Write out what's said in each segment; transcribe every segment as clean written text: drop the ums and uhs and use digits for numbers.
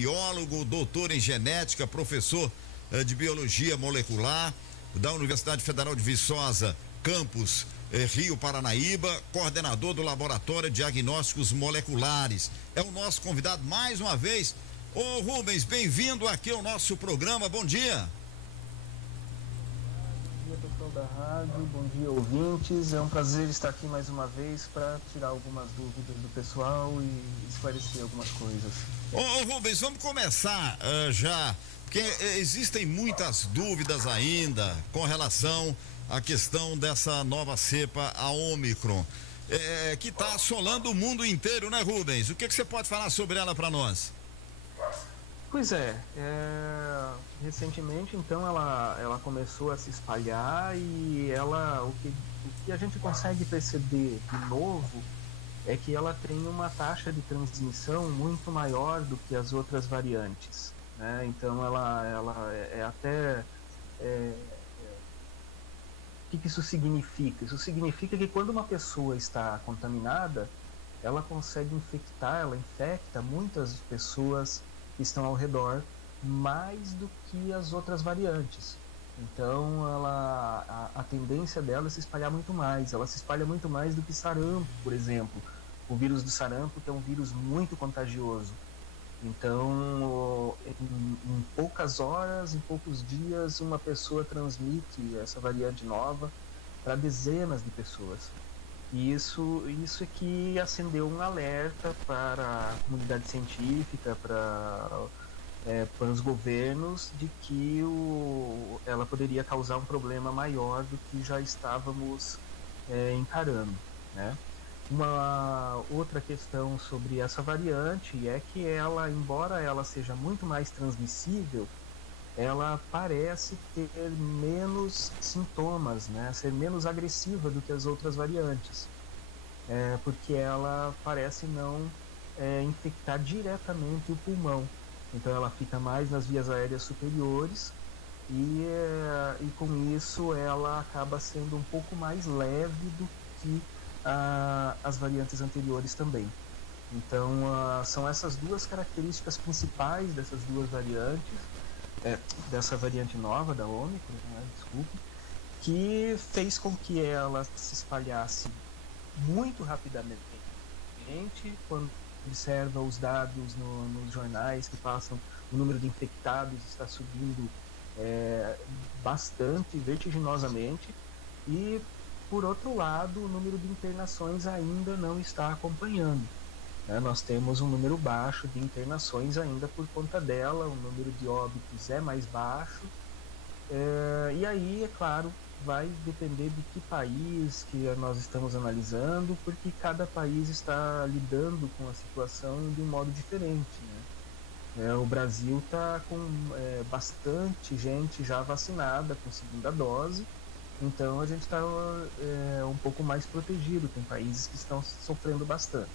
biólogo, doutor em genética, professor de biologia molecular da Universidade Federal de Viçosa, campus Rio Paranaíba, coordenador do Laboratório de Diagnósticos Moleculares. É o nosso convidado mais uma vez. Ô Rubens, bem-vindo aqui ao nosso programa, bom dia. Bom dia, pessoal da rádio, bom dia, ouvintes. É um prazer estar aqui mais uma vez para tirar algumas dúvidas do pessoal e esclarecer algumas coisas. Ô Rubens, vamos começar já, porque existem muitas dúvidas ainda com relação à questão dessa nova cepa, a Ômicron, que está assolando o mundo inteiro, né, Rubens? O que você pode falar sobre ela para nós? Pois recentemente então ela começou a se espalhar e o que a gente consegue perceber de novo é que ela tem uma taxa de transmissão muito maior do que as outras variantes, né? Então ela é até o que isso significa? Isso significa que quando uma pessoa está contaminada, ela consegue ela infecta muitas pessoas que estão ao redor, mais do que as outras variantes. Então a tendência dela é se espalhar muito mais. Ela se espalha muito mais do que sarampo, por exemplo. O vírus do sarampo, que é um vírus muito contagioso. Então, em poucas horas, em poucos dias, uma pessoa transmite essa variante nova para dezenas de pessoas. E isso é que acendeu um alerta para a comunidade científica, para os governos, de que ela poderia causar um problema maior do que já estávamos encarando, né? Uma outra questão sobre essa variante é que ela, embora ela seja muito mais transmissível, ela parece ter menos sintomas, né? Ser menos agressiva do que as outras variantes, porque ela parece não infectar diretamente o pulmão. Então ela fica mais nas vias aéreas superiores e com isso ela acaba sendo um pouco mais leve do que as variantes anteriores também. Então são essas duas características principais dessas duas variantes, dessa variante nova da Ômicron, né, que fez com que ela se espalhasse muito rapidamente. Quando observa os dados nos jornais que passam, o número de infectados está subindo bastante, vertiginosamente, e por outro lado, o número de internações ainda não está acompanhando. Nós temos um número baixo de internações ainda por conta dela, o número de óbitos é mais baixo, e aí, é claro, vai depender de que país que nós estamos analisando, porque cada país está lidando com a situação de um modo diferente, né? O Brasil está com bastante gente já vacinada com segunda dose, então a gente está um pouco mais protegido. Tem países que estão sofrendo bastante.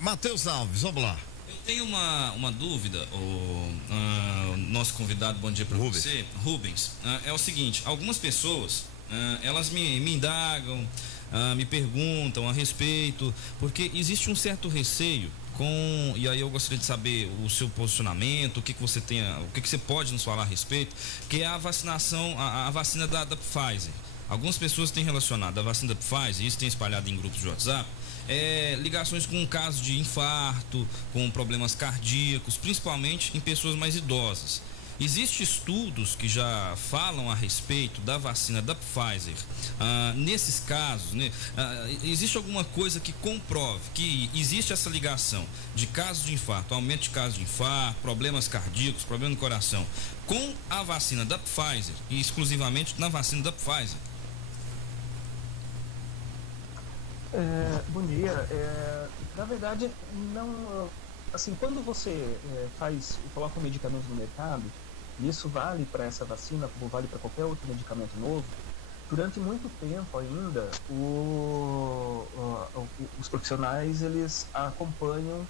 Matheus Alves, vamos lá. Eu tenho uma dúvida, nosso convidado, bom dia para você, Rubens. É o seguinte, algumas pessoas, elas me indagam, me perguntam a respeito, porque existe um certo receio e aí eu gostaria de saber o seu posicionamento, o que você tem, o que você pode nos falar a respeito, que é a vacinação, a vacina da Pfizer. Algumas pessoas têm relacionado a vacina da Pfizer, isso tem espalhado em grupos de WhatsApp, ligações com casos de infarto, com problemas cardíacos, principalmente em pessoas mais idosas. Existem estudos que já falam a respeito da vacina da Pfizer. Nesses casos, né, existe alguma coisa que comprove que existe essa ligação de casos de infarto, aumento de casos de infarto, problemas cardíacos, problema no coração, com a vacina da Pfizer e exclusivamente na vacina da Pfizer? Bom dia. Na verdade, não. Assim, quando você coloca um medicamento no mercado, e isso vale para essa vacina, como vale para qualquer outro medicamento novo, durante muito tempo ainda, os profissionais eles acompanham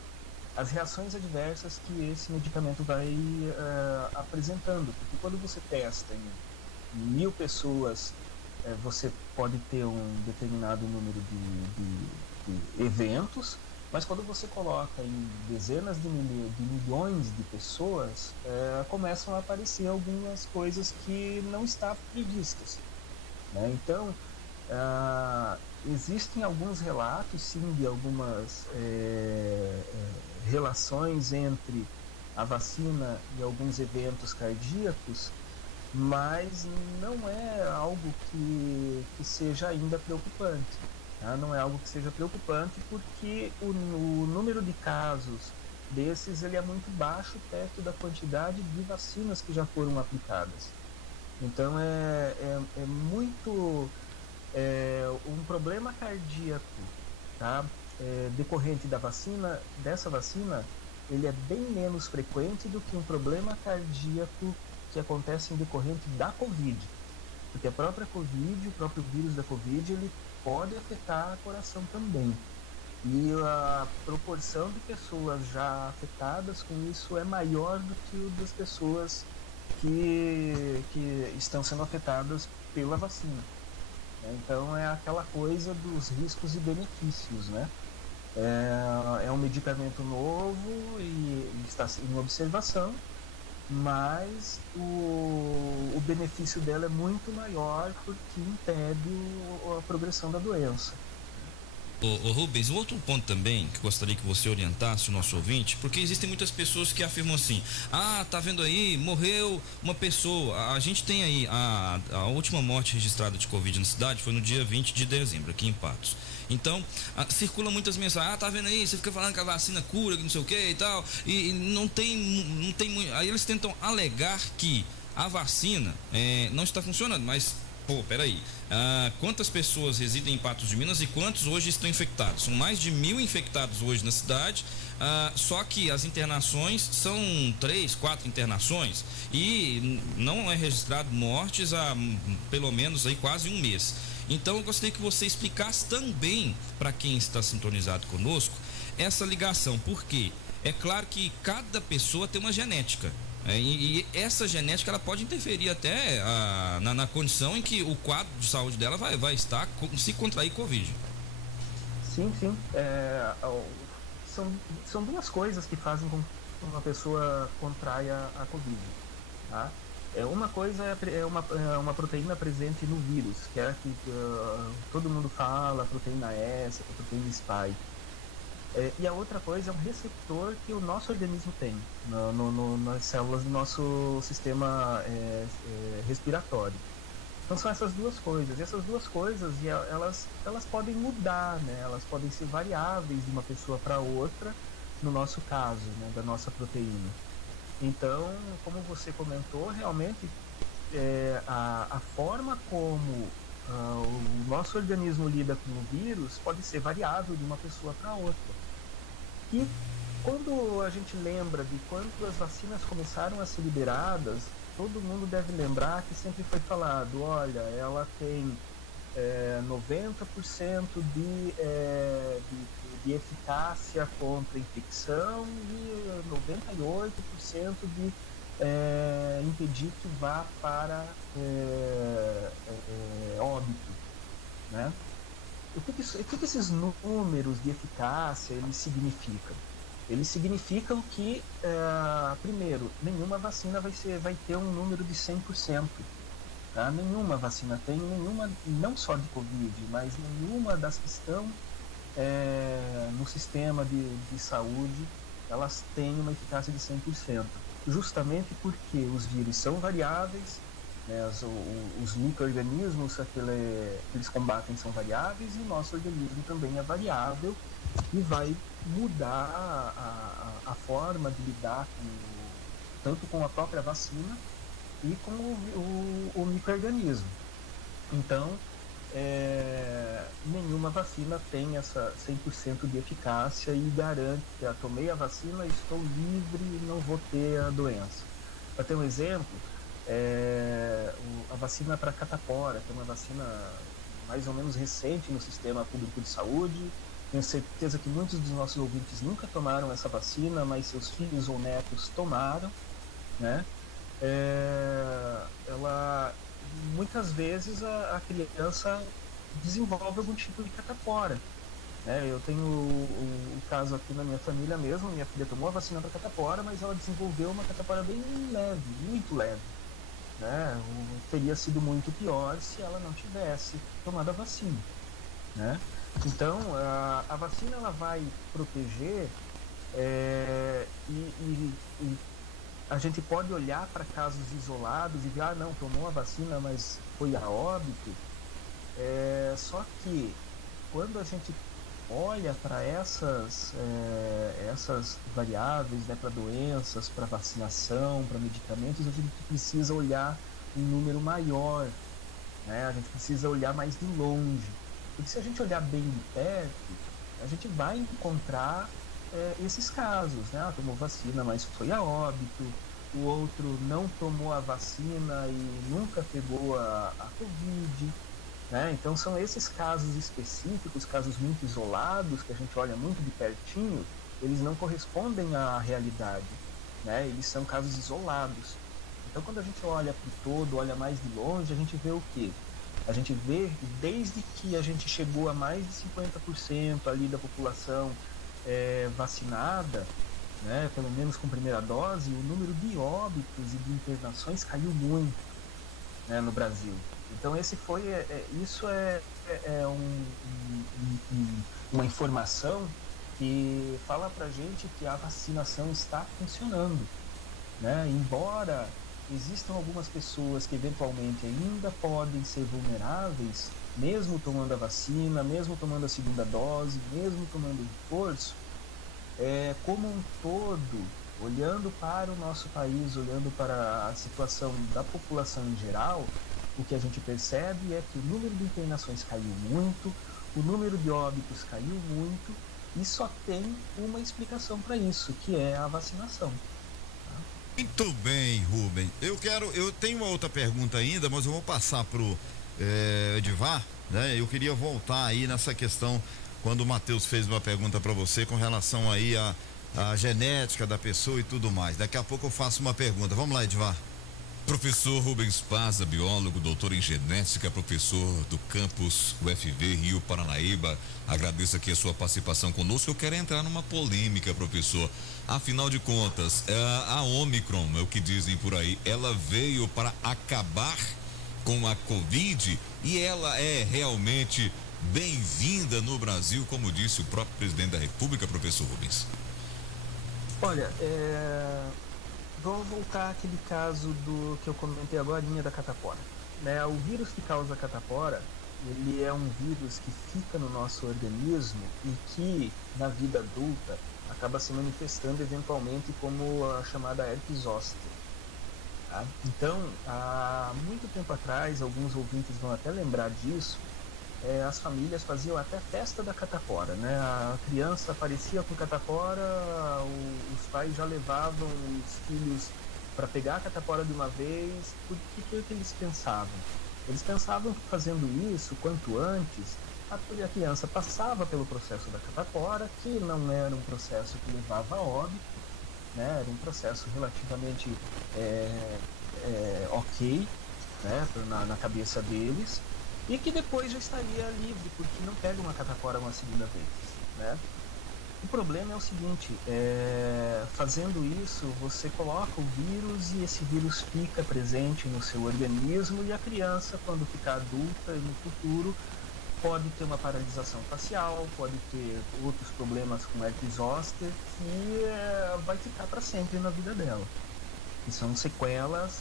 as reações adversas que esse medicamento vai apresentando, porque quando você testa em 1000 pessoas, você pode ter um determinado número de eventos, Mas quando você coloca em dezenas de milhões de pessoas, começam a aparecer algumas coisas que não estavam previstas, né? Então, existem alguns relatos, sim, de algumas relações entre a vacina e alguns eventos cardíacos, mas não é algo que seja ainda preocupante. Tá? Não é algo que seja preocupante porque o número de casos desses ele é muito baixo perto da quantidade de vacinas que já foram aplicadas. Então é muito um problema cardíaco, tá? Decorrente dessa vacina, ele é bem menos frequente do que um problema cardíaco que acontece em decorrente da Covid. Porque a própria Covid, o próprio vírus da Covid, ele pode afetar o coração também. E a proporção de pessoas já afetadas com isso é maior do que o das pessoas que estão sendo afetadas pela vacina. Então é aquela coisa dos riscos e benefícios, né? É um medicamento novo e está em observação, mas o benefício dela é muito maior porque impede a progressão da doença. Ô Rubens, um outro ponto também que gostaria que você orientasse o nosso ouvinte, porque existem muitas pessoas que afirmam assim: tá vendo aí, morreu uma pessoa. A gente tem aí a última morte registrada de Covid na cidade foi no dia 20 de dezembro, aqui em Patos. Então, circula muitas mensagens: tá vendo aí, você fica falando que a vacina cura, que não sei o que e tal, e não tem muito. Aí eles tentam alegar que a vacina não está funcionando, mas peraí, quantas pessoas residem em Patos de Minas e quantos hoje estão infectados? São mais de 1.000 infectados hoje na cidade, só que as internações são 3, 4 internações e não é registrado mortes há pelo menos aí quase um mês. Então eu gostaria que você explicasse também para quem está sintonizado conosco essa ligação, porque é claro que cada pessoa tem uma genética. E essa genética ela pode interferir até na condição em que o quadro de saúde dela vai estar se contrair Covid. Sim. São duas coisas que fazem com que uma pessoa contraia a Covid. Tá? Uma coisa é uma proteína presente no vírus, que é a que todo mundo fala, a proteína S, a proteína Spike. E a outra coisa é um receptor que o nosso organismo tem nas células do nosso sistema respiratório. Então são essas duas coisas. E essas duas coisas elas podem mudar, né? Elas podem ser variáveis de uma pessoa para outra, no nosso caso, né? Da nossa proteína. Então, como você comentou, realmente a forma como o nosso organismo lida com o vírus pode ser variável de uma pessoa para outra. E quando a gente lembra de quando as vacinas começaram a ser liberadas, todo mundo deve lembrar que sempre foi falado: olha, ela tem 90% de eficácia contra a infecção e 98% de impedir que vá para óbito, né? O que esses números de eficácia eles significam? Eles significam que, primeiro, nenhuma vacina vai ter um número de 100%. Tá? Nenhuma vacina tem, não só de Covid, mas nenhuma das que estão no sistema de saúde, elas têm uma eficácia de 100%. Justamente porque os vírus são variáveis, né, os micro-organismos que eles combatem são variáveis, e o nosso organismo também é variável e vai mudar a forma de lidar tanto com a própria vacina e com o micro-organismo. Então, nenhuma vacina tem essa 100% de eficácia e garante que tomei a vacina, estou livre e não vou ter a doença. Para ter um exemplo, a vacina para catapora, que é uma vacina mais ou menos recente no sistema público de saúde. Tenho certeza que muitos dos nossos ouvintes nunca tomaram essa vacina, mas seus filhos ou netos tomaram, né? Muitas vezes a criança desenvolve algum tipo de catapora. Eu tenho o caso aqui na minha família mesmo, minha filha tomou a vacina para catapora, mas ela desenvolveu uma catapora bem leve, muito leve. Teria sido muito pior se ela não tivesse tomado a vacina. Então, a vacina ela vai proteger e a gente pode olhar para casos isolados e ver, não, tomou a vacina, mas foi a óbito. Só que quando a gente olha para essas variáveis, para doenças, para vacinação, para medicamentos, a gente precisa olhar um número maior, a gente precisa olhar mais de longe. Porque se a gente olhar bem de perto, a gente vai encontrar esses casos, tomou vacina, mas foi a óbito, o outro não tomou a vacina e nunca pegou a Covid. Então são esses casos específicos, casos muito isolados, que a gente olha muito de pertinho, eles não correspondem à realidade, eles são casos isolados. Então quando a gente olha para o todo, olha mais de longe, a gente vê o quê? A gente vê desde que a gente chegou a mais de 50% ali da população vacinada, pelo menos com primeira dose, o número de óbitos e de internações caiu muito, no Brasil. Então isso é uma informação que fala pra gente que a vacinação está funcionando, embora existam algumas pessoas que eventualmente ainda podem ser vulneráveis, mesmo tomando a vacina, mesmo tomando a segunda dose, mesmo tomando o reforço, como um todo, olhando para o nosso país, olhando para a situação da população em geral, o que a gente percebe é que o número de internações caiu muito, o número de óbitos caiu muito, e só tem uma explicação para isso, que é a vacinação. Muito bem, Rubem. Eu tenho uma outra pergunta ainda, mas eu vou passar pro Edivar, Eu queria voltar aí nessa questão quando o Matheus fez uma pergunta para você com relação aí à genética da pessoa e tudo mais. Daqui a pouco eu faço uma pergunta. Vamos lá, Edivar. Professor Rubens Paza, biólogo, doutor em genética, professor do campus UFV Rio Paranaíba, agradeço aqui a sua participação conosco. Eu quero entrar numa polêmica, professor. Afinal de contas, a Omicron, é o que dizem por aí, ela veio para acabar com a Covid e ela é realmente bem-vinda no Brasil, como disse o próprio presidente da República, professor Rubens? Olha, vamos voltar àquele caso que eu comentei agora, da catapora. O vírus que causa a catapora, ele é um vírus que fica no nosso organismo e que, na vida adulta, acaba se manifestando eventualmente como a chamada herpes zoster. Então, há muito tempo atrás, alguns ouvintes vão até lembrar disso, as famílias faziam até festa da catapora, A criança aparecia com catapora, os pais já levavam os filhos para pegar a catapora de uma vez. Por que eles pensavam? Eles pensavam que fazendo isso, quanto antes, a criança passava pelo processo da catapora, que não era um processo que levava a óbito, era um processo relativamente ok, na cabeça deles, e que depois já estaria livre, porque não pega uma catapora uma segunda vez, O problema é o seguinte, fazendo isso, você coloca o vírus e esse vírus fica presente no seu organismo, e a criança, quando ficar adulta no futuro, pode ter uma paralisação facial, pode ter outros problemas com herpes zoster, que vai ficar para sempre na vida dela. E são sequelas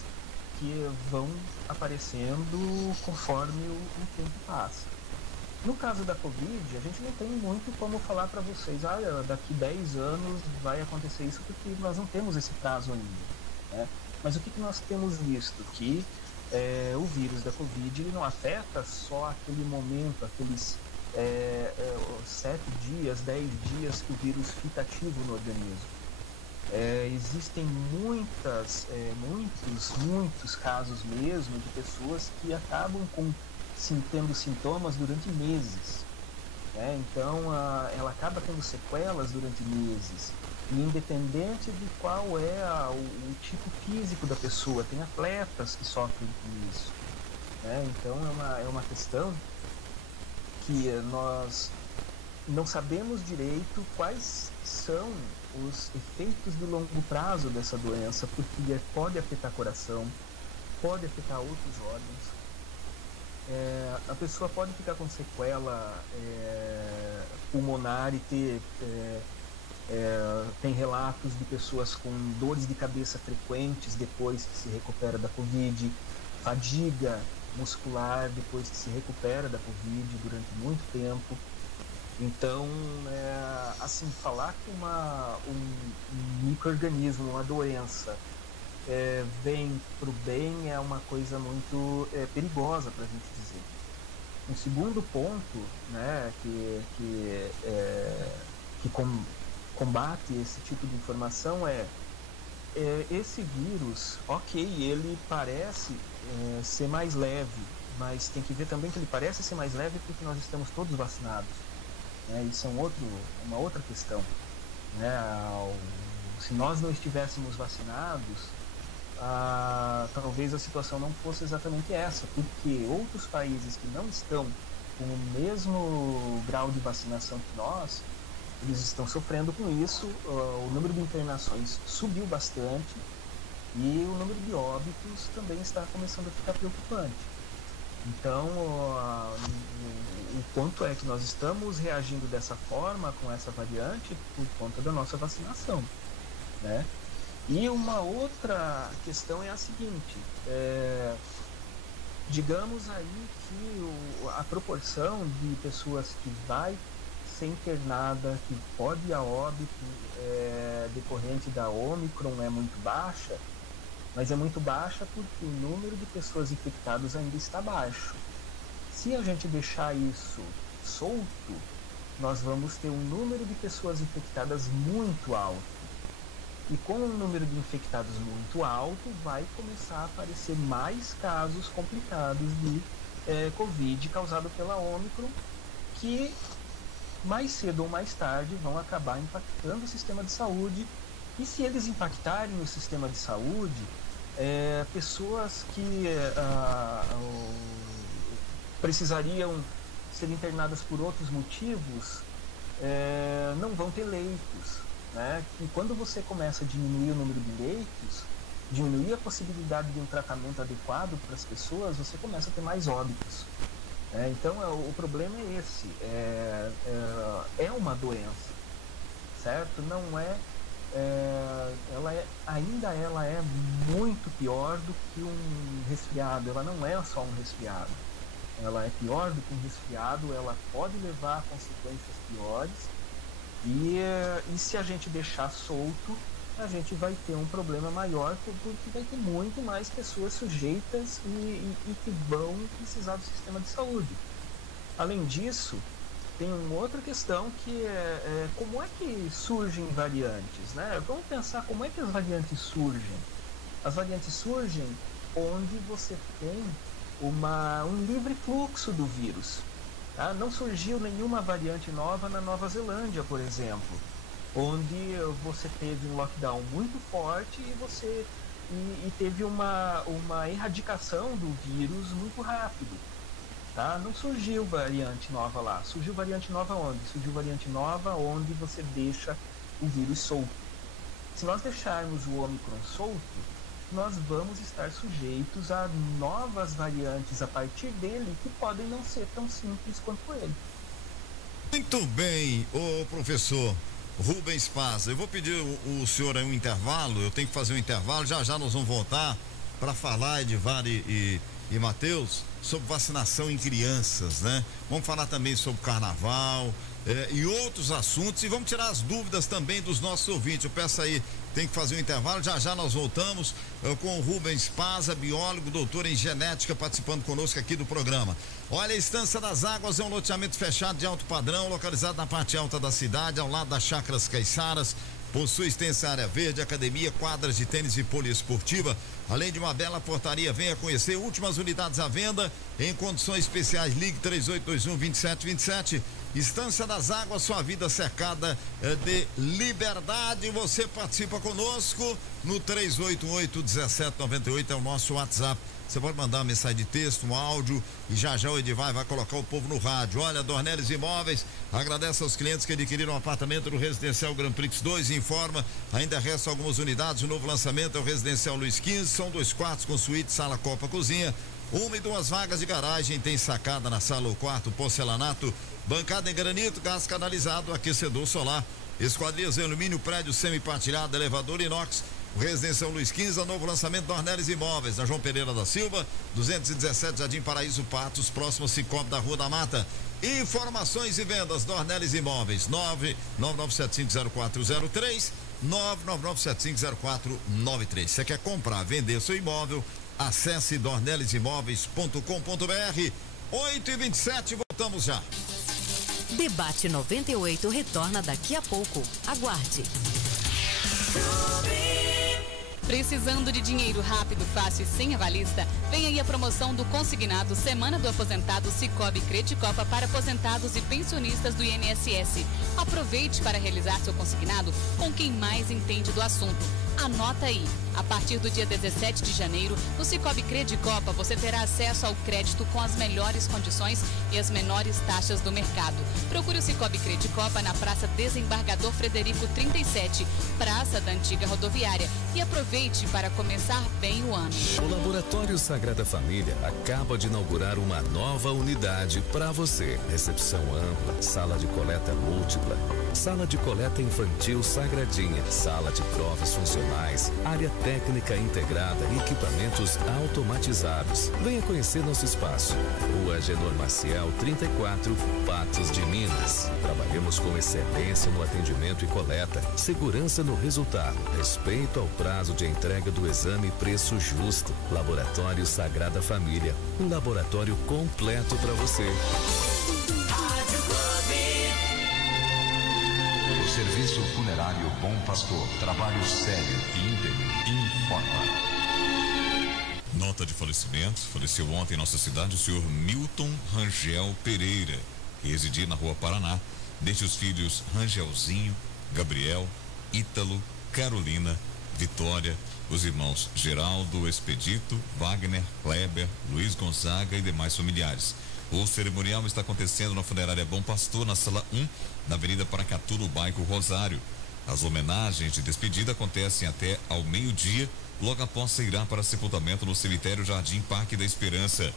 que vão aparecendo conforme o tempo passa. No caso da Covid, a gente não tem muito como falar para vocês, daqui 10 anos vai acontecer isso, porque nós não temos esse prazo ainda, Mas o que nós temos visto? Que o vírus da Covid, ele não afeta só aquele momento, aqueles 7 dias, 10 dias que o vírus fica ativo no organismo. Existem muitos casos mesmo de pessoas que acabam tendo sintomas durante meses, Então ela acaba tendo sequelas durante meses, e independente de qual é o tipo físico da pessoa, tem atletas que sofrem com isso, Então é uma questão que nós não sabemos direito quais são os efeitos de longo prazo dessa doença, porque pode afetar coração, pode afetar outros órgãos. A pessoa pode ficar com sequela pulmonar e ter tem relatos de pessoas com dores de cabeça frequentes depois que se recupera da Covid, fadiga muscular depois que se recupera da Covid durante muito tempo. Então, assim, falar que um micro-organismo, uma doença, vem para o bem é uma coisa muito perigosa para a gente dizer. Um segundo ponto, né, que combate esse tipo de informação esse vírus, ok, ele parece ser mais leve, mas tem que ver também que ele parece ser mais leve porque nós estamos todos vacinados. Isso é uma outra questão. Se nós não estivéssemos vacinados, talvez a situação não fosse exatamente essa, porque outros países que não estão com o mesmo grau de vacinação que nós, eles estão sofrendo com isso. O número de internações subiu bastante e o número de óbitos também está começando a ficar preocupante. Então, o quanto é que nós estamos reagindo dessa forma com essa variante por conta da nossa vacinação, né? E uma outra questão é a seguinte, digamos aí que a proporção de pessoas que vai ser internada, que pode ir a óbito decorrente da Ômicron é muito baixa, mas é muito baixa porque o número de pessoas infectadas ainda está baixo. Se a gente deixar isso solto, nós vamos ter um número de pessoas infectadas muito alto. E com um número de infectados muito alto, vai começar a aparecer mais casos complicados de Covid causado pela Ômicron, que mais cedo ou mais tarde vão acabar impactando o sistema de saúde. E se eles impactarem o sistema de saúde, pessoas que precisariam ser internadas por outros motivos não vão ter leitos, né? E quando você começa a diminuir o número de leitos, diminuir a possibilidade de um tratamento adequado para as pessoas, você começa a ter mais óbitos. Então o problema é esse, é uma doença, certo? Não ainda ela é muito pior do que um resfriado. Ela não é só um resfriado, ela é pior do que um resfriado, ela pode levar a consequências piores e se a gente deixar solto, a gente vai ter um problema maior, porque vai ter muito mais pessoas sujeitas e que vão precisar do sistema de saúde. Além disso, tem uma outra questão que como é que surgem variantes, né? Vamos pensar como é que as variantes surgem. As variantes surgem onde você tem um livre fluxo do vírus. Tá? Não surgiu nenhuma variante nova na Nova Zelândia, por exemplo, onde você teve um lockdown muito forte e teve uma erradicação do vírus muito rápido. Tá? Não surgiu variante nova lá. Surgiu variante nova onde? Surgiu variante nova onde você deixa o vírus solto. Se nós deixarmos o Ômicron solto, nós vamos estar sujeitos a novas variantes a partir dele que podem não ser tão simples quanto ele. Muito bem, ô professor Rubens Paz, eu vou pedir o senhor aí um intervalo, eu tenho que fazer um intervalo, já nós vamos voltar para falar, Edivar e Matheus, sobre vacinação em crianças, né? Vamos falar também sobre carnaval e outros assuntos, e vamos tirar as dúvidas também dos nossos ouvintes. Eu peço aí, tem que fazer um intervalo, já nós voltamos com o Rubens Paz, biólogo, doutor em genética, participando conosco aqui do programa. Olha, a Estância das Águas é um loteamento fechado de alto padrão, localizado na parte alta da cidade, ao lado das Chácaras Caiçaras. Possui extensa área verde, academia, quadras de tênis e poliesportiva, além de uma bela portaria. Venha conhecer, últimas unidades à venda em condições especiais. Ligue 3821-2727. Estância das Águas, sua vida cercada de liberdade. Você participa conosco no 388-1798, é o nosso WhatsApp. Você pode mandar uma mensagem de texto, um áudio, e já o Edivar vai colocar o povo no rádio. Olha, Dornelles Imóveis agradece aos clientes que adquiriram um apartamento no Residencial Grand Prix 2 e informa, ainda restam algumas unidades. O novo lançamento é o Residencial Luiz XV, são 2 quartos com suíte, sala, copa, cozinha, 1 e 2 vagas de garagem, tem sacada na sala ou quarto, porcelanato, bancada em granito, gás canalizado, aquecedor solar, esquadrias em alumínio, prédio semi-partilhado, elevador inox. O Residencial Luiz XV, novo lançamento Dornelles Imóveis, na João Pereira da Silva, 217, Jardim Paraíso, Patos, próximo Cicobi da Rua da Mata. Informações e vendas, Dornelles Imóveis, 999750403, 999750493. Você quer comprar, vender seu imóvel? Acesse dornellesimóveis.com.br. 8h27, voltamos já. Debate 98 retorna daqui a pouco. Aguarde. Precisando de dinheiro rápido, fácil e sem avalista? Vem aí a promoção do consignado Semana do Aposentado Cicobi Credicopa para aposentados e pensionistas do INSS. Aproveite para realizar seu consignado com quem mais entende do assunto. Anota aí, a partir do dia 17 de janeiro, no Cicobi Credicopa você terá acesso ao crédito com as melhores condições e as menores taxas do mercado. Procure o Cicobi Credicopa na Praça Desembargador Frederico 37, Praça da Antiga Rodoviária, e aproveite para começar bem o ano. O Laboratório Sagrada Família acaba de inaugurar uma nova unidade para você. Recepção ampla, sala de coleta múltipla, sala de coleta infantil sagradinha, sala de provas funcionais, área técnica integrada e equipamentos automatizados. Venha conhecer nosso espaço. Rua Agenor Maciel 34, Patos de Minas. Trabalhamos com excelência no atendimento e coleta, segurança no resultado, respeito ao prazo de entrega do exame e preço justo. Laboratório Sagrada Família, um laboratório completo para você. Serviço Funerário Bom Pastor, trabalho sério e íntegro, informa. Nota de falecimento: faleceu ontem em nossa cidade o senhor Milton Rangel Pereira, que residia na Rua Paraná. Deixe os filhos Rangelzinho, Gabriel, Ítalo, Carolina, Vitória, os irmãos Geraldo, Expedito, Wagner, Kleber, Luiz Gonzaga e demais familiares. O cerimonial está acontecendo na Funerária Bom Pastor, na sala 1, na Avenida Paracatu, no bairro Rosário. As homenagens de despedida acontecem até ao meio-dia, logo após se irá para sepultamento no cemitério Jardim Parque da Esperança.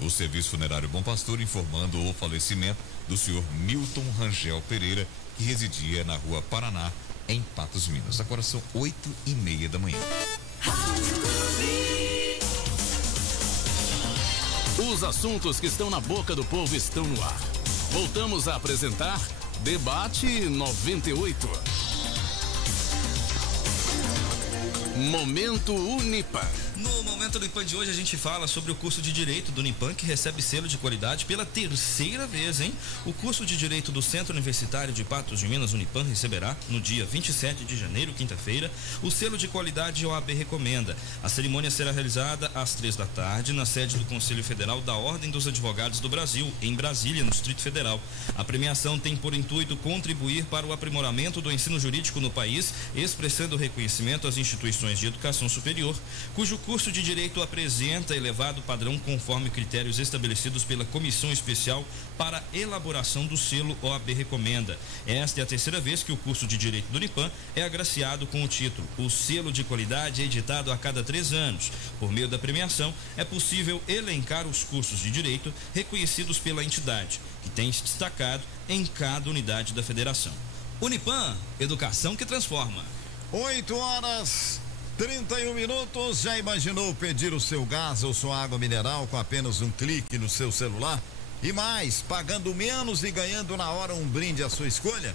O Serviço Funerário Bom Pastor informando o falecimento do senhor Milton Rangel Pereira, que residia na Rua Paraná, em Patos, Minas. Agora são 8h30 da manhã. Os assuntos que estão na boca do povo estão no ar. Voltamos a apresentar Debate 98. Momento Unipan. No Momento Unipan de hoje a gente fala sobre o curso de Direito do Unipan, que recebe selo de qualidade pela terceira vez, hein? O curso de Direito do Centro Universitário de Patos de Minas, Unipan, receberá no dia 27 de janeiro, quinta-feira, o selo de qualidade OAB Recomenda. A cerimônia será realizada às 15h, na sede do Conselho Federal da Ordem dos Advogados do Brasil, em Brasília, no Distrito Federal. A premiação tem por intuito contribuir para o aprimoramento do ensino jurídico no país, expressando reconhecimento às instituições de educação superior, cujo curso de Direito apresenta elevado padrão conforme critérios estabelecidos pela Comissão Especial para elaboração do selo OAB Recomenda. Esta é a terceira vez que o curso de Direito do Unipan é agraciado com o título. O selo de qualidade é editado a cada 3 anos. Por meio da premiação, é possível elencar os cursos de Direito reconhecidos pela entidade, que tem se destacado em cada unidade da federação. Unipan, educação que transforma. 8h31. Já imaginou pedir o seu gás ou sua água mineral com apenas um clique no seu celular? E mais, pagando menos e ganhando na hora um brinde à sua escolha?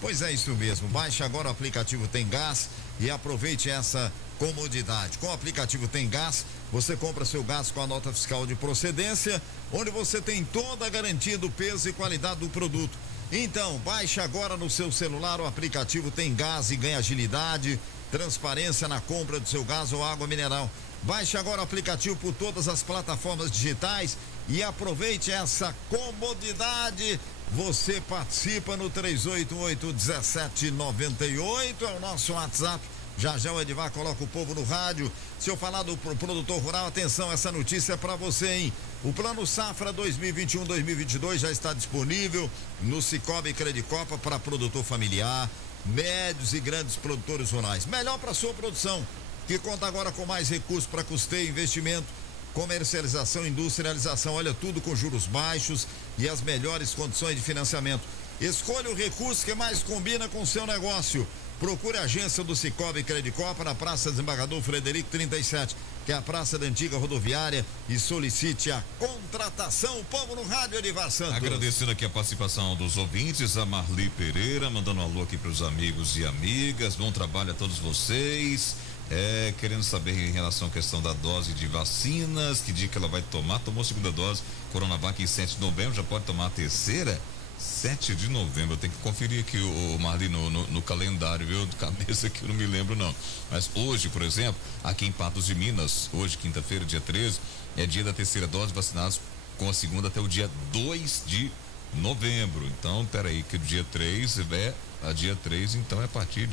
Pois é isso mesmo, baixe agora o aplicativo Tem Gás e aproveite essa comodidade. Com o aplicativo Tem Gás, você compra seu gás com a nota fiscal de procedência, onde você tem toda a garantia do peso e qualidade do produto. Então, baixe agora no seu celular o aplicativo Tem Gás e ganhe agilidade, transparência na compra do seu gás ou água mineral. Baixe agora o aplicativo por todas as plataformas digitais e aproveite essa comodidade. Você participa no 3888-1798, é o nosso WhatsApp. Já o Edivar coloca o povo no rádio. Se eu falar do produtor rural, atenção, essa notícia é para você, hein? O Plano Safra 2021-2022 já está disponível no Cicobi Credicopa para produtor familiar, médios e grandes produtores rurais. Melhor para sua produção, que conta agora com mais recursos para custeio, investimento, comercialização, industrialização. Olha, tudo com juros baixos e as melhores condições de financiamento. Escolha o recurso que mais combina com o seu negócio. Procure a agência do Cicobi Credicopa na Praça Desembargador Frederico 37, que é a praça da antiga rodoviária, e solicite a contratação. O povo no rádio, Edivar Santos. Agradecendo aqui a participação dos ouvintes, a Marli Pereira, mandando um alô aqui para os amigos e amigas. Bom trabalho a todos vocês. Querendo saber em relação à questão da dose de vacinas, que dia que ela vai tomar. Tomou a segunda dose, Coronavac em 7 de novembro, já pode tomar a terceira? 7 de novembro, eu tenho que conferir aqui o Marli no calendário, viu? De cabeça que eu não me lembro não. Mas hoje, por exemplo, aqui em Patos de Minas, hoje, quinta-feira, dia 13, é dia da terceira dose, vacinados com a segunda até o dia 2 de novembro. Então, peraí, que o dia 3 a dia 3, então é a partir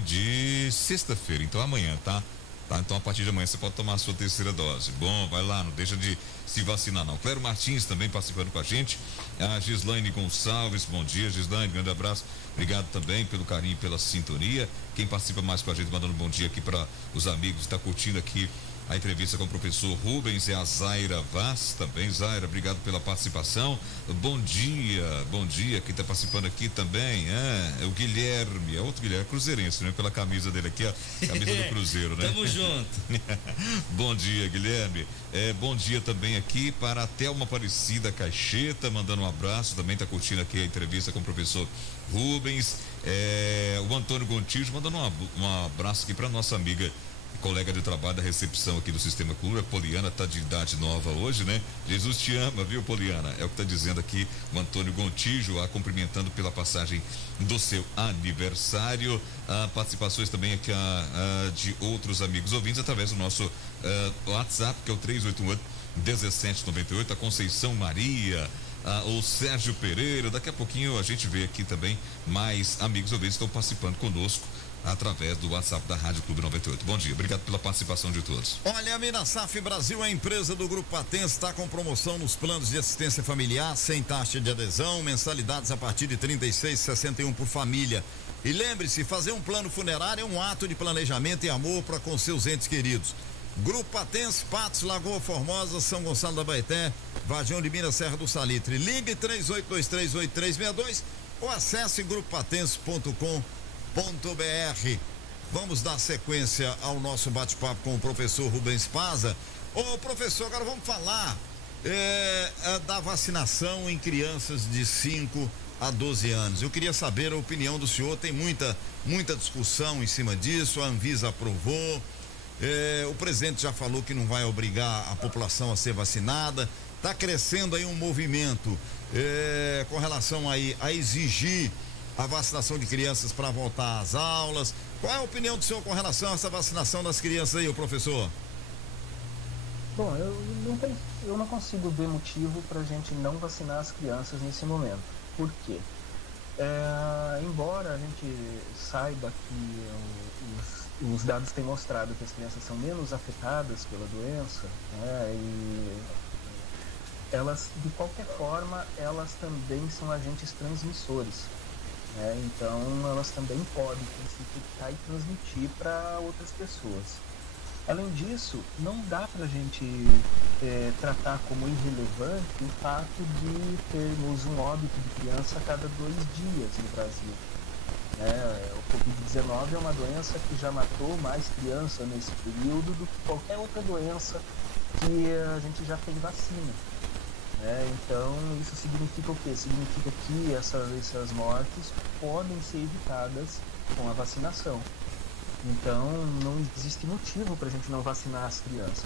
de sexta-feira, então amanhã, tá? Então a partir de amanhã você pode tomar a sua terceira dose. Bom, vai lá, não deixa de se vacinar não. Clério Martins também participando com a gente. A Gislaine Gonçalves, bom dia, Gislaine, grande abraço. Obrigado também pelo carinho e pela sintonia. Quem participa mais com a gente, mandando um bom dia aqui para os amigos, está curtindo aqui a entrevista com o professor Rubens, e a Zaira Vaz também. Zaira, obrigado pela participação. Bom dia, quem está participando aqui também é o Guilherme, é outro Guilherme, cruzeirense, né? Pela camisa dele aqui, ó, camisa do Cruzeiro, né? Tamo junto. Bom dia, Guilherme. Bom dia também aqui para a Thelma Aparecida Caixeta, mandando um abraço, também está curtindo aqui a entrevista com o professor Rubens. O Antônio Gontijo mandando um abraço aqui para nossa amiga, colega de trabalho da recepção aqui do Sistema Cura. Poliana tá de idade nova hoje, né? Jesus te ama, viu, Poliana? É o que tá dizendo aqui o Antônio Gontijo, cumprimentando pela passagem do seu aniversário. Participações também aqui de outros amigos ouvintes através do nosso WhatsApp, que é o 388-1798, a Conceição Maria, o Sérgio Pereira. Daqui a pouquinho a gente vê aqui também mais amigos ouvintes que estão participando conosco através do WhatsApp da Rádio Clube 98. Bom dia, obrigado pela participação de todos. Olha, a Minasaf Brasil, a empresa do Grupo Patense, está com promoção nos planos de assistência familiar, sem taxa de adesão, mensalidades a partir de R$ 36,61 por família. E lembre-se, fazer um plano funerário é um ato de planejamento e amor para com seus entes queridos. Grupo Patense, Patos, Lagoa Formosa, São Gonçalo da Baeté, Vargião de Minas, Serra do Salitre. Ligue 38238362 ou acesse grupopatense.com.br. Vamos dar sequência ao nosso bate-papo com o professor Rubens Paza. Ô professor, agora vamos falar da vacinação em crianças de 5 a 12 anos. Eu queria saber a opinião do senhor. Tem muita discussão em cima disso. A Anvisa aprovou, o presidente já falou que não vai obrigar a população a ser vacinada. Está crescendo aí um movimento com relação aí a exigir a vacinação de crianças para voltar às aulas. Qual é a opinião do senhor com relação a essa vacinação das crianças aí, o professor? Bom, eu não consigo ver motivo para a gente não vacinar as crianças nesse momento. Por quê? Embora a gente saiba que os dados têm mostrado que as crianças são menos afetadas pela doença, né, e elas, de qualquer forma, elas também são agentes transmissores. Então elas também podem se infectar e transmitir para outras pessoas. Além disso, não dá para a gente tratar como irrelevante o fato de termos um óbito de criança a cada 2 dias no Brasil. O Covid-19 é uma doença que já matou mais criança nesse período do que qualquer outra doença que a gente já tem vacina. Então isso significa o quê? Significa que essas mortes podem ser evitadas com a vacinação. Então não existe motivo para a gente não vacinar as crianças,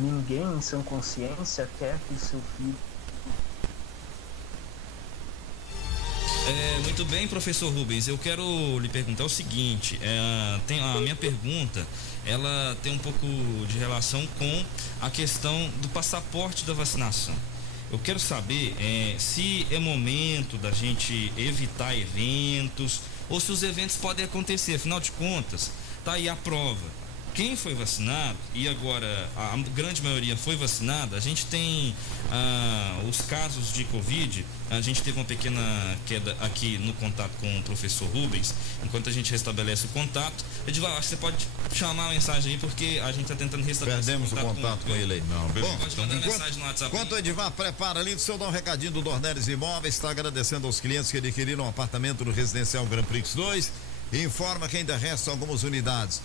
Ninguém em sã consciência quer que o seu filho Muito bem, professor Rubens, eu quero lhe perguntar o seguinte, a minha pergunta, ela tem um pouco de relação com a questão do passaporte da vacinação. Eu quero saber se é momento da gente evitar eventos ou se os eventos podem acontecer, afinal de contas, tá aí a prova. Quem foi vacinado, e agora a grande maioria foi vacinada, a gente tem os casos de Covid, a gente teve uma pequena queda aqui no contato com o professor Rubens, enquanto a gente restabelece o contato. Edivar, acho que você pode chamar a mensagem aí, porque a gente está tentando restabelecer Perdemos o contato com ele aí. Não, bom, pode mandar mensagem no WhatsApp. Enquanto o Edivar prepara ali, deixa eu dar um recadinho do Dornelles Imóveis, está agradecendo aos clientes que adquiriram um apartamento no Residencial Grand Prix 2, e informa que ainda restam algumas unidades.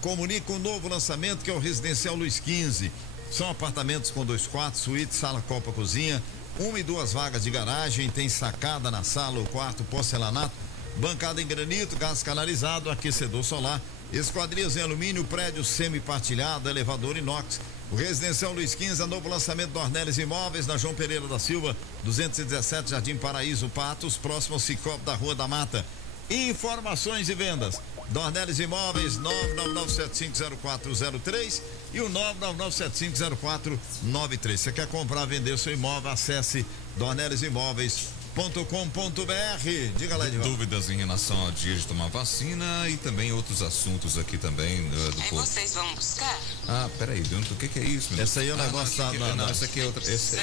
Comunica um novo lançamento que é o Residencial Luiz XV. São apartamentos com 2 quartos, suíte, sala, copa, cozinha, 1 e 2 vagas de garagem, tem sacada na sala, o quarto, porcelanato, bancada em granito, gás canalizado, aquecedor solar, esquadrias em alumínio, prédio semi-partilhado, elevador inox. O Residencial Luiz XV é novo lançamento do Dornelles Imóveis, na João Pereira da Silva, 217, Jardim Paraíso, Patos, próximo ao Cicobi da Rua da Mata. Informações e vendas: Dornelles Imóveis, 999750403 e o 999750493. Você quer comprar, vender o seu imóvel? Acesse dornellesimóveis.com.br. Diga lá, Edivaldo. Dúvidas em relação ao dia de tomar vacina e também outros assuntos aqui também do povo. Vocês vão buscar? Peraí, o que é isso? Essa aí é o negócio não, essa aqui é outra. Essa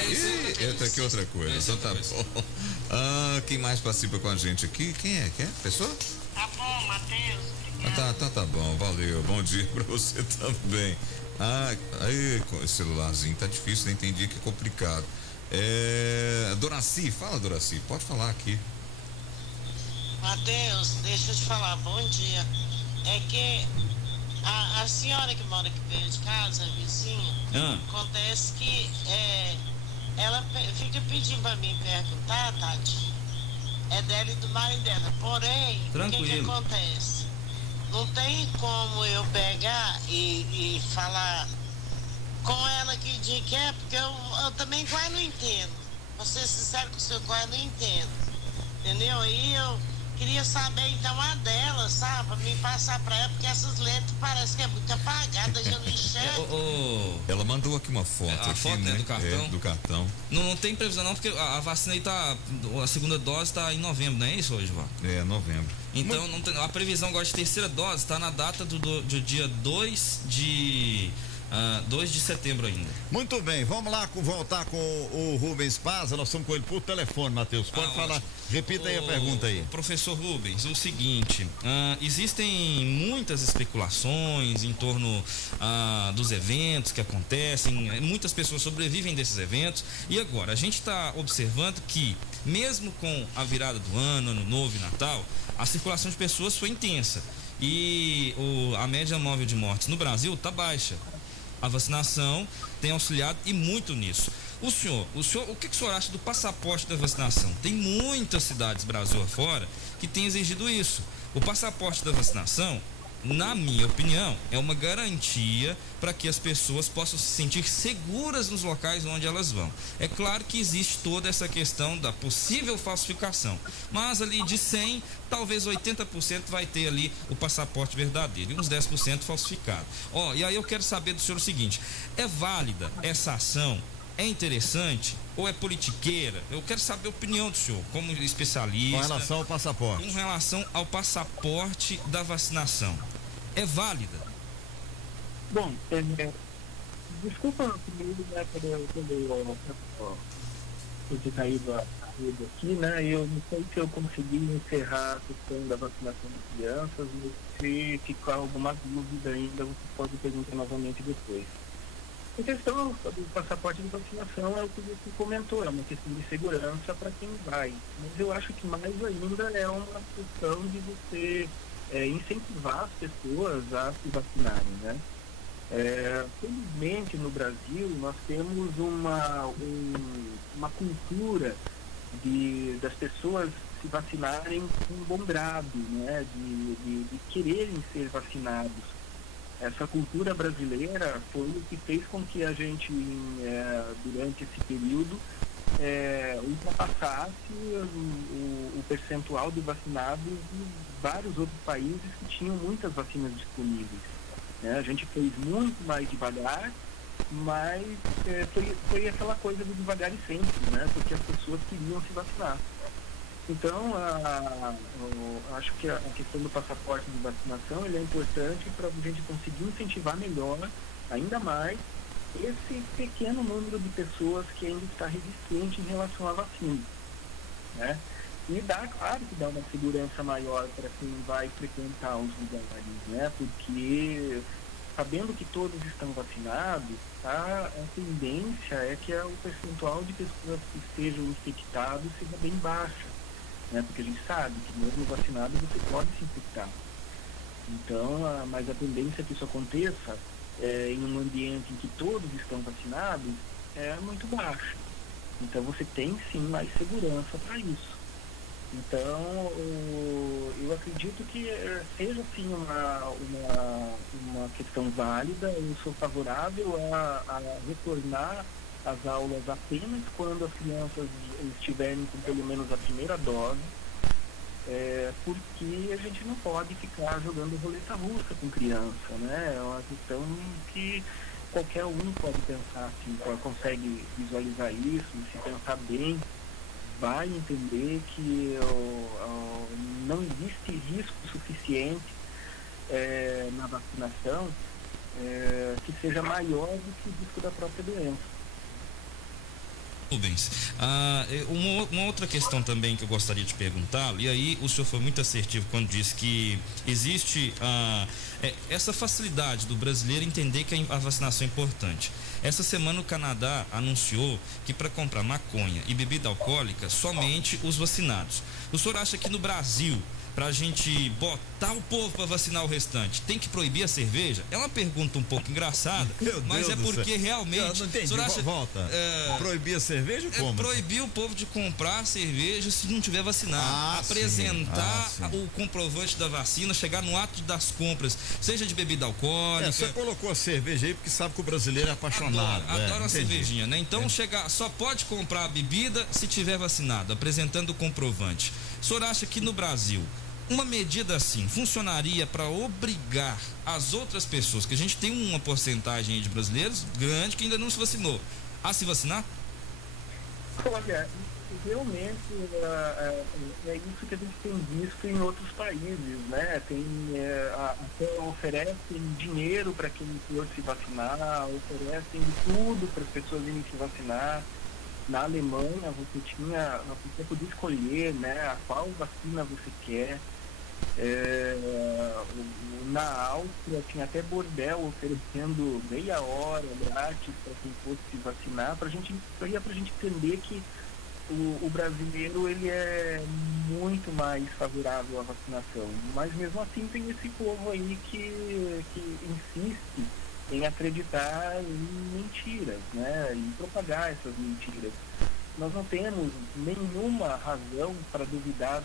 aqui é outra coisa. Então tá bom. Quem mais participa com a gente aqui? Quem é? Pessoa? Tá bom, Matheus. Tá bom, valeu. Bom dia pra você também. Aí, com esse celularzinho tá difícil, não entendi, que é complicado. Doraci, fala, Doraci, pode falar aqui. Matheus, deixa eu te falar, bom dia. É que a senhora que mora aqui perto de casa, a vizinha, acontece que ela fica pedindo pra mim perguntar, Tati, é dela e do marido dela. Porém, o que acontece? Não tem como eu pegar e falar com ela que dia que é, porque eu também quase não entendo. Vou ser sincero com o senhor, quase não entendo. Entendeu? E eu queria saber então a dela, sabe? Pra me passar pra ela, porque essas letras parecem que é muito apagada, já não enxergo. Ela mandou aqui uma foto. A aqui, foto, né? Do cartão. Do cartão. Não tem previsão não, porque a vacina aí a segunda dose tá em novembro, não é isso hoje, Vá? Novembro. Então, não tem, a previsão agora de terceira dose tá na data do dia 2 de setembro ainda. Muito bem, vamos lá voltar com o Rubens Paz. Nós estamos com ele por telefone, Matheus. Pode falar, ótimo. Repita aí a pergunta aí. Professor Rubens, o seguinte, existem muitas especulações em torno dos eventos que acontecem, muitas pessoas sobrevivem desses eventos, e agora a gente está observando que mesmo com a virada do ano novo e Natal, a circulação de pessoas foi intensa e a média móvel de mortes no Brasil está baixa. A vacinação tem auxiliado e muito nisso. O que o senhor acha do passaporte da vacinação? Tem muitas cidades Brasil afora que têm exigido isso. O passaporte da vacinação, na minha opinião, é uma garantia para que as pessoas possam se sentir seguras nos locais onde elas vão. É claro que existe toda essa questão da possível falsificação, mas ali de 100, talvez 80% vai ter ali o passaporte verdadeiro e uns 10% falsificado. E aí eu quero saber do senhor o seguinte: é válida essa ação? É interessante ou é politiqueira? Eu quero saber a opinião do senhor, como especialista. Com relação ao passaporte. Com relação ao passaporte da vacinação. É válida? Bom, desculpa primeiro, né, por ter caído a rede aqui, né? Eu não sei se eu consegui encerrar a questão da vacinação de crianças, mas se ficar alguma dúvida ainda, você pode perguntar novamente depois. A questão do passaporte de vacinação é o que você comentou, é uma questão de segurança para quem vai. Mas eu acho que mais ainda é uma questão de você incentivar as pessoas a se vacinarem, né? Felizmente no Brasil nós temos uma cultura das pessoas se vacinarem com bom grado, né? De quererem ser vacinados. Essa cultura brasileira foi o que fez com que a gente, durante esse período, ultrapassasse o percentual de vacinados de vários outros países que tinham muitas vacinas disponíveis. A gente fez muito mais devagar, mas foi aquela coisa do devagar e sempre, porque as pessoas queriam se vacinar. Então, acho que a questão do passaporte de vacinação ele é importante para a gente conseguir incentivar melhor, ainda mais, esse pequeno número de pessoas que ainda está resistente em relação à vacina. E claro que dá uma segurança maior para quem vai frequentar os lugares, porque sabendo que todos estão vacinados, a tendência é que o percentual de pessoas que estejam infectadas seja bem baixa. Porque a gente sabe que mesmo vacinado você pode se infectar. Então, mas a tendência que isso aconteça em um ambiente em que todos estão vacinados é muito baixa. Então você tem sim mais segurança para isso. Então, eu acredito que seja sim uma questão válida. Eu sou favorável a retornar as aulas apenas quando as crianças estiverem com pelo menos a primeira dose, porque a gente não pode ficar jogando roleta russa com criança, É uma questão que qualquer um pode pensar assim, consegue visualizar isso, se pensar bem, vai entender que não existe risco suficiente na vacinação que seja maior do que o risco da própria doença. Rubens, uma outra questão também que eu gostaria de perguntá-lo, e aí o senhor foi muito assertivo quando disse que existe essa facilidade do brasileiro entender que a vacinação é importante. Essa semana o Canadá anunciou que para comprar maconha e bebida alcoólica, somente os vacinados. O senhor acha que no Brasil, para a gente botar o povo para vacinar o restante, tem que proibir a cerveja? É uma pergunta um pouco engraçada, mas é porque realmente... Eu não entendi, volta. Proibir a cerveja como? Proibir o povo de comprar cerveja se não tiver vacinado. Apresentar o comprovante da vacina, chegar no ato das compras, seja de bebida alcoólica... Você colocou a cerveja aí porque sabe que o brasileiro é apaixonado. Adora a cervejinha, Então só pode comprar a bebida se tiver vacinado, apresentando o comprovante. O senhor acha que no Brasil uma medida assim funcionaria para obrigar as outras pessoas, que a gente tem uma porcentagem aí de brasileiros grande que ainda não se vacinou, a se vacinar? Olha, realmente é isso que a gente tem visto em outros países, até oferecem dinheiro para quem for se vacinar, oferecem tudo para as pessoas irem se vacinar. Na Alemanha você podia escolher a qual vacina você quer. Na Áustria tinha até bordel oferecendo meia hora grátis para quem fosse se vacinar, para a gente entender que o brasileiro ele é muito mais favorável à vacinação, mas mesmo assim tem esse povo aí que insiste em acreditar em mentiras, em propagar essas mentiras. Nós não temos nenhuma razão para duvidar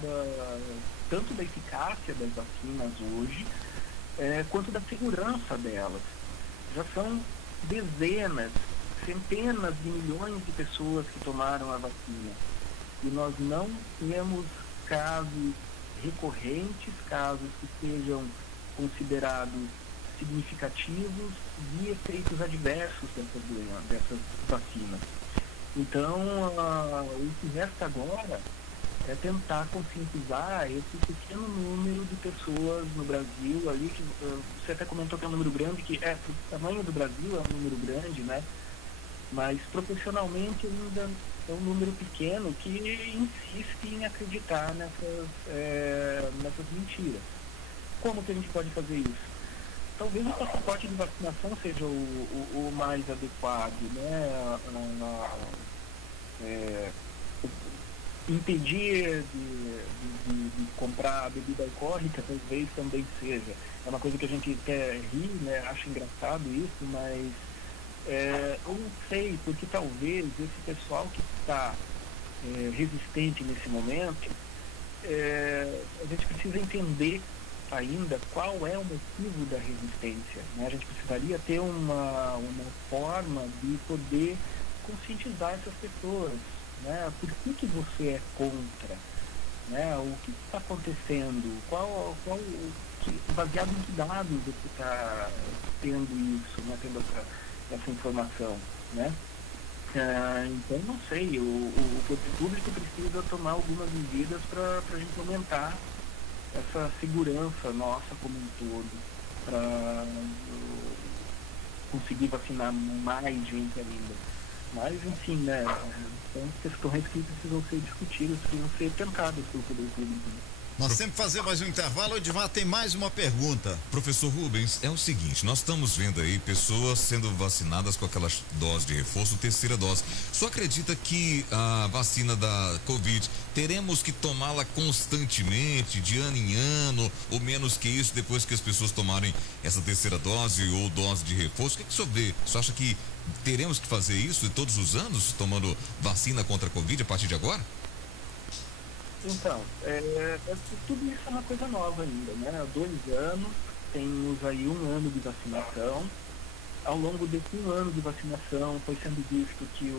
tanto da eficácia das vacinas hoje, quanto da segurança delas. Já são dezenas, centenas de milhões de pessoas que tomaram a vacina. E nós não temos casos recorrentes, casos que sejam considerados significativos de efeitos adversos dessas vacinas. Então, o que resta agora é tentar conscientizar esse pequeno número de pessoas no Brasil ali, que você até comentou que é um número grande, que pro tamanho do Brasil é um número grande, mas proporcionalmente ainda é um número pequeno que insiste em acreditar nessas mentiras. Como que a gente pode fazer isso? Talvez o passaporte de vacinação seja o mais adequado, impedir de comprar bebida alcoólica talvez também seja. É uma coisa que a gente até ri, acha engraçado isso, mas eu não sei, porque talvez esse pessoal que está resistente nesse momento, a gente precisa entender ainda qual é o motivo da resistência. A gente precisaria ter uma forma de poder conscientizar essas pessoas, né? Por que você é contra? Né? O que está acontecendo? Baseado em que dados você está tendo isso, né? Tendo essa informação, né? Então, não sei, o poder público precisa tomar algumas medidas para a gente aumentar essa segurança nossa como um todo, para conseguir vacinar mais gente ainda. Mas, enfim, né, são questões que precisam ser discutidas, precisam ser tentadas pelo poder público. Nós temos que fazer mais um intervalo. O Edivar tem mais uma pergunta. Professor Rubens, é o seguinte, nós estamos vendo aí pessoas sendo vacinadas com aquelas doses de reforço, terceira dose. Só acredita que a vacina da Covid, teremos que tomá-la constantemente, de ano em ano, ou menos que isso, depois que as pessoas tomarem essa terceira dose ou dose de reforço? O que o senhor vê? O senhor acha que teremos que fazer isso todos os anos, tomando vacina contra a Covid a partir de agora? Então, tudo isso é uma coisa nova ainda, né? Há 2 anos, temos aí 1 ano de vacinação. Ao longo desse 1 ano de vacinação, foi sendo visto que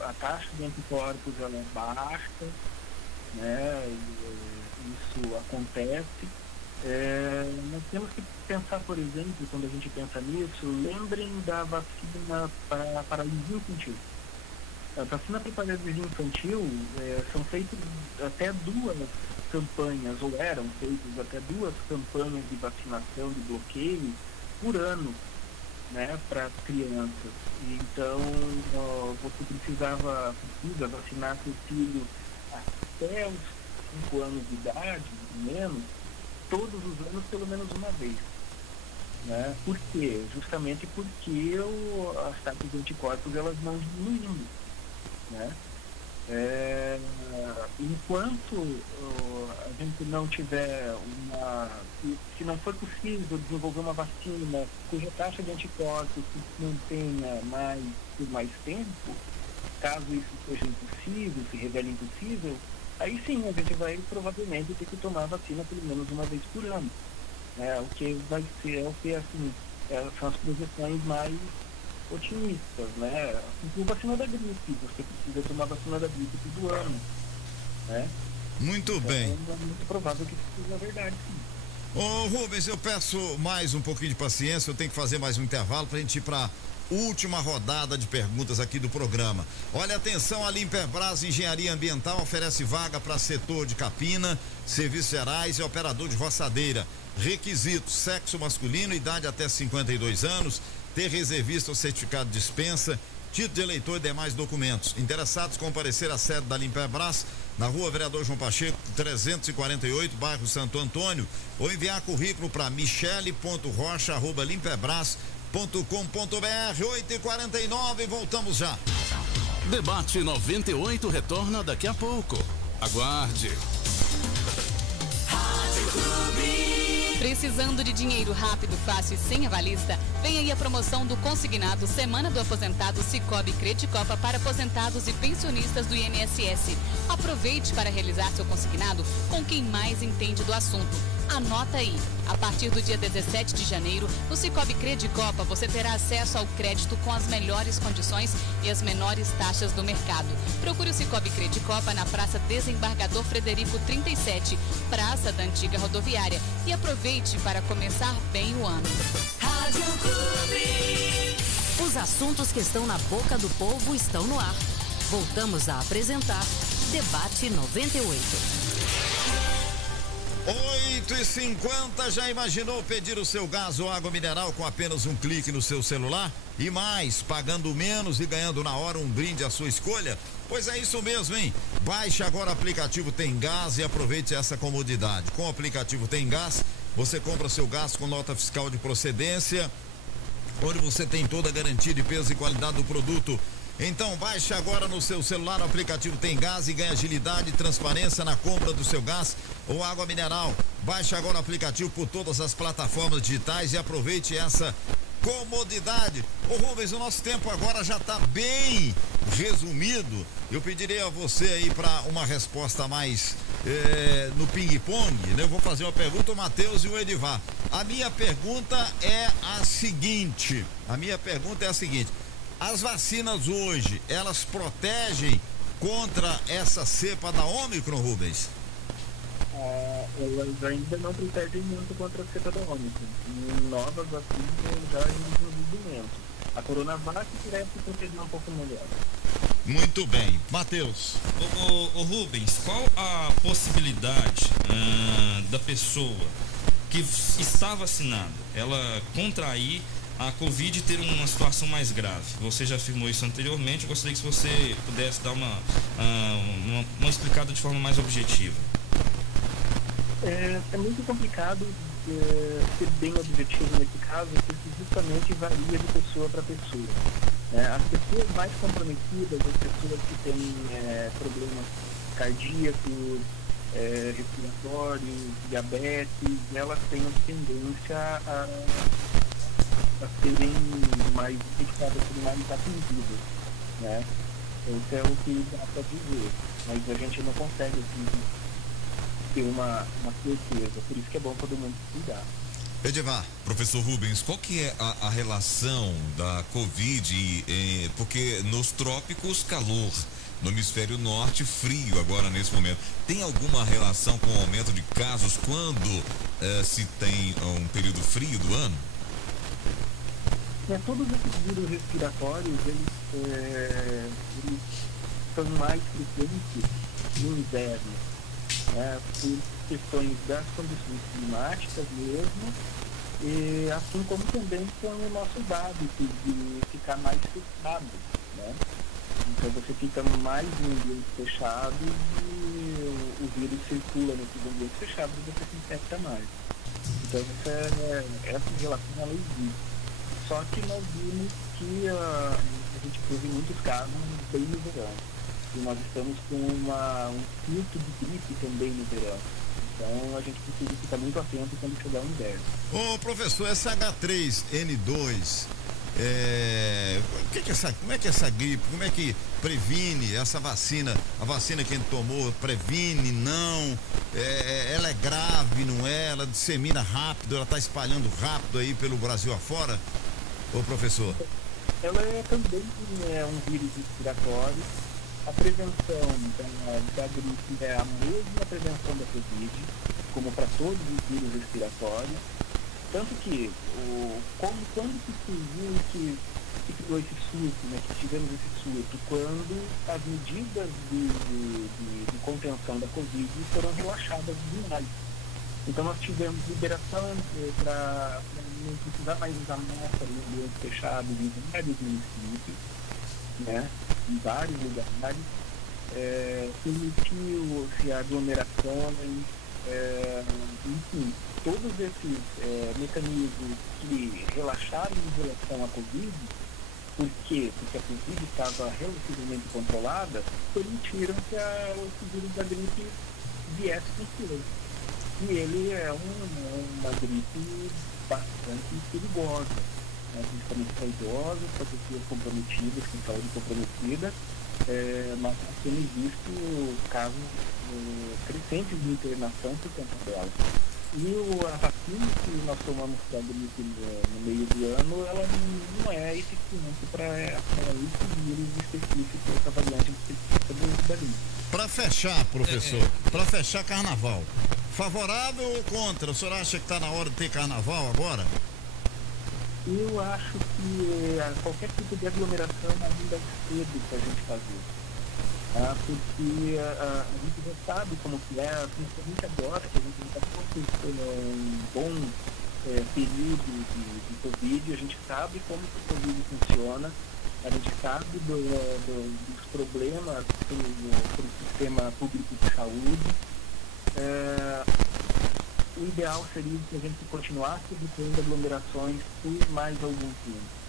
a taxa de anticorpos ela é baixa, né? Isso acontece. Nós temos que pensar, por exemplo, quando a gente pensa nisso, lembrem da vacina para paralisia infantil. A vacina para paralisia infantil são feitas até 2 campanhas, ou eram feitas até 2 campanhas de vacinação, de bloqueio, por ano, né, para as crianças. Então, você precisa vacinar seu filho até os 5 anos de idade, menos, todos os anos, pelo menos uma vez. Né? Por quê? Justamente porque as taxas de anticorpos elas não diminuindo. Né? Enquanto a gente não tiver se não for possível desenvolver uma vacina cuja taxa de anticorpos se mantenha por mais tempo, caso isso seja impossível, se revele impossível, aí sim a gente vai provavelmente ter que tomar a vacina pelo menos uma vez por ano. O que vai ser, assim, são as projeções mais otimistas, né? Inclusive a vacina da gripe, você precisa tomar a vacina da gripe todo ano, né? Muito então, bem. É muito provável que isso seja verdade, sim. Ô Rubens, eu peço mais um pouquinho de paciência, eu tenho que fazer mais um intervalo pra gente ir pra última rodada de perguntas aqui do programa. Olha, atenção, a Limperbras Engenharia Ambiental oferece vaga para setor de capina, serviços gerais e operador de roçadeira. Requisitos: sexo masculino, idade até 52 anos, ter reservista ou certificado de dispensa, título de eleitor e demais documentos. Interessados, comparecer à sede da Limperbras, na rua Vereador João Pacheco, 348, bairro Santo Antônio, ou enviar currículo para michele.rocha@limpebras.com.br. 8h49, voltamos já. Debate 98 retorna daqui a pouco. Aguarde. Precisando de dinheiro rápido, fácil e sem avalista? Vem aí a promoção do consignado Semana do Aposentado Sicoob Credicopa para aposentados e pensionistas do INSS. Aproveite para realizar seu consignado com quem mais entende do assunto. Anota aí, a partir do dia 17 de janeiro, no Sicoob Credicopa você terá acesso ao crédito com as melhores condições e as menores taxas do mercado. Procure o Sicoob Credicopa na Praça Desembargador Frederico 37, Praça da Antiga Rodoviária, e aproveite para começar bem o ano. Rádio Clube. Os assuntos que estão na boca do povo estão no ar. Voltamos a apresentar Debate 98. 8h50, já imaginou pedir o seu gás ou água mineral com apenas um clique no seu celular? E mais, pagando menos e ganhando na hora um brinde à sua escolha? Pois é isso mesmo, hein? Baixe agora o aplicativo Tem Gás e aproveite essa comodidade. Com o aplicativo Tem Gás, você compra seu gás com nota fiscal de procedência, onde você tem toda a garantia de peso e qualidade do produto. Então baixe agora no seu celular o aplicativo Tem Gás e ganhe agilidade e transparência na compra do seu gás ou água mineral. Baixe agora o aplicativo por todas as plataformas digitais e aproveite essa comodidade. Ô Rubens, o nosso tempo agora já está bem resumido. Eu pediria a você aí para uma resposta mais no ping-pong, né? Eu vou fazer uma pergunta, o Matheus e o Edivar. A minha pergunta é a seguinte: as vacinas hoje, elas protegem contra essa cepa da Ômicron, Rubens? Elas ainda não protegem muito contra a cepa da Ômicron. Novas vacinas já em desenvolvimento. A Coronavac parece proteger um pouco melhor. Muito bem. Matheus. Ô Rubens, qual a possibilidade da pessoa que está vacinada, ela contrair a Covid e ter uma situação mais grave? Você já afirmou isso anteriormente, eu gostaria que você pudesse dar uma explicada de forma mais objetiva. É muito complicado ser bem objetivo nesse caso, porque justamente varia de pessoa para pessoa. As pessoas mais comprometidas, as pessoas que têm problemas cardíacos, respiratórios, diabetes, elas têm a tendência a serem mais infectadas, serem mais atingidas, né? Isso é o que dá para dizer, mas a gente não consegue ter uma certeza, por isso que é bom todo mundo cuidar. Edivar. Professor Rubens, qual que é a relação da Covid, porque nos trópicos calor, no hemisfério norte frio agora nesse momento, tem alguma relação com o aumento de casos quando se tem um período frio do ano? Todos esses vírus respiratórios, eles são mais frequentes no inverno, por questões das condições climáticas mesmo, e assim como também com os nossos hábitos de ficar mais fechado, né? Então você fica mais em ambientes fechados e o vírus circula nesses ambientes fechados e você se infecta mais. Então essa relação ela existe. Só que nós vimos que a gente teve muitos casos bem no verão. E nós estamos com um surto de gripe também no verão. Então a gente precisa ficar muito atento quando chegar o inverno. Ô professor, essa H3N2, como é que essa gripe, como é que previne essa vacina? A vacina que a gente tomou previne, não? Ela é grave, não é? Ela dissemina rápido, ela está espalhando rápido aí pelo Brasil afora? Ô professor. Ela também um vírus respiratório. A prevenção da gripe é a mesma prevenção da Covid, como para todos os vírus respiratórios. Tanto que, quando se surgiu que criou esse surto, né, que tivemos esse surto, quando as medidas de contenção da Covid foram relaxadas demais. Então nós tivemos liberação para não precisar mais usar máscara em ambientes fechados em vários municípios, né, em vários lugares, permitiu-se aglomerações, enfim, todos esses mecanismos que relaxaram em relação à Covid. Por quê? Porque a Covid estava relativamente controlada, permitiram que o vírus da gripe viesse com força. E ele é uma gripe bastante perigosa, né? Principalmente para idosos, para pessoas comprometidas, com saúde comprometida, mas temos visto casos crescentes de internação por conta dela. E a vacina que nós tomamos para a gripe no meio do ano, ela não é eficiente para esse vírus específico, essa variante específica da gripe. Para fechar, professor, para fechar carnaval, favorável ou contra? O senhor acha que está na hora de ter carnaval agora? Eu acho que qualquer tipo de aglomeração ainda é cedo para a gente fazer. Porque a gente já sabe como que é, principalmente agora que a gente está passando um bom período de Covid, a gente sabe como que o Covid funciona, a gente sabe dos problemas para o sistema público de saúde. O ideal seria que a gente continuasse evitando aglomerações por mais algum tempo.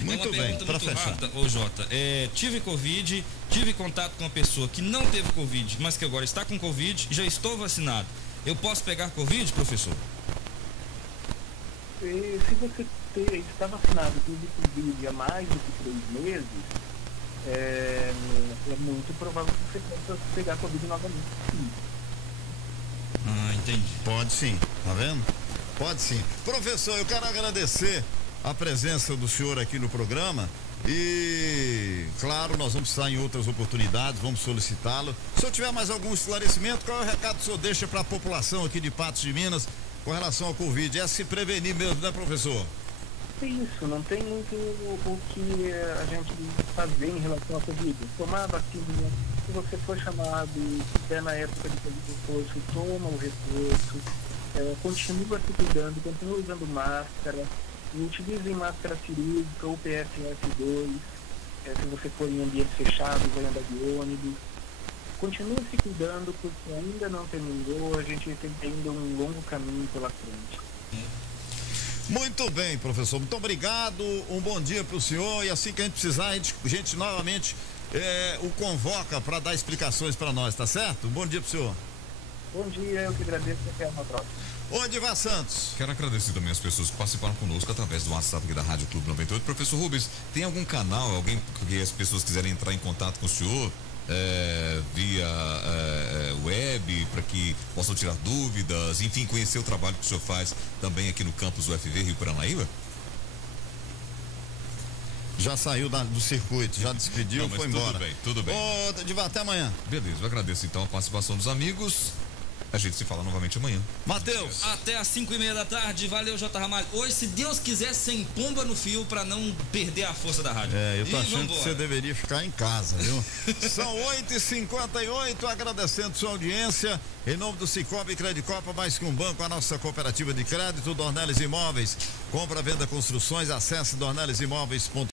Muito bem, para fechar. Rápida, ô Jota, tive Covid, tive contato com uma pessoa que não teve Covid, mas que agora está com Covid, já estou vacinado. Eu posso pegar Covid, professor? Se você está vacinado e teve Covid há mais do que 3 meses, é muito provável que você possa pegar Covid novamente. Sim. Entendi. Pode sim, tá vendo? Pode sim. Professor, eu quero agradecer a presença do senhor aqui no programa. E, claro, nós vamos estar em outras oportunidades, vamos solicitá-lo. Se eu tiver mais algum esclarecimento, qual é o recado que o senhor deixa para a população aqui de Patos de Minas com relação ao Covid? É se prevenir mesmo, né, professor? Isso, não tem muito o que a gente fazer em relação ao Covid. Tomar a vacina, se você for chamado e estiver na época de fazer reforço, toma o reforço, continua se cuidando, continua usando máscara, utilizem máscara cirúrgica ou PFF2, se você for em ambiente fechado, vai andar de ônibus. Continue se cuidando, porque ainda não terminou, a gente tem ainda um longo caminho pela frente. Muito bem, professor, muito obrigado, um bom dia para o senhor, e assim que a gente precisar, a gente novamente o convoca para dar explicações para nós, tá certo? Bom dia para o senhor. Bom dia, eu que agradeço e até uma próxima. Ô, Edivar Santos. Quero agradecer também as pessoas que participaram conosco através do WhatsApp aqui da Rádio Clube 98. Professor Rubens, tem algum canal, alguém que as pessoas quiserem entrar em contato com o senhor via web, para que possam tirar dúvidas, enfim, conhecer o trabalho que o senhor faz também aqui no campus UFV Rio Paranaíba? Já saiu do circuito, já despediu, foi embora. Tudo bem. Ô, Edivar, até amanhã. Beleza, eu agradeço então a participação dos amigos. A gente se fala novamente amanhã. Matheus. Até às 5:30 da tarde. Valeu, J. Ramalho. Hoje, se Deus quiser, sem pomba no fio, pra não perder a força da rádio. Eu tô achando que você deveria ficar em casa, viu? São 8h58, agradecendo sua audiência. Em nome do Cicobi Credicopa, mais que um banco, a nossa cooperativa de crédito, Dornelles Imóveis. Compra, venda, construções, acesse dornellesimóveis.com.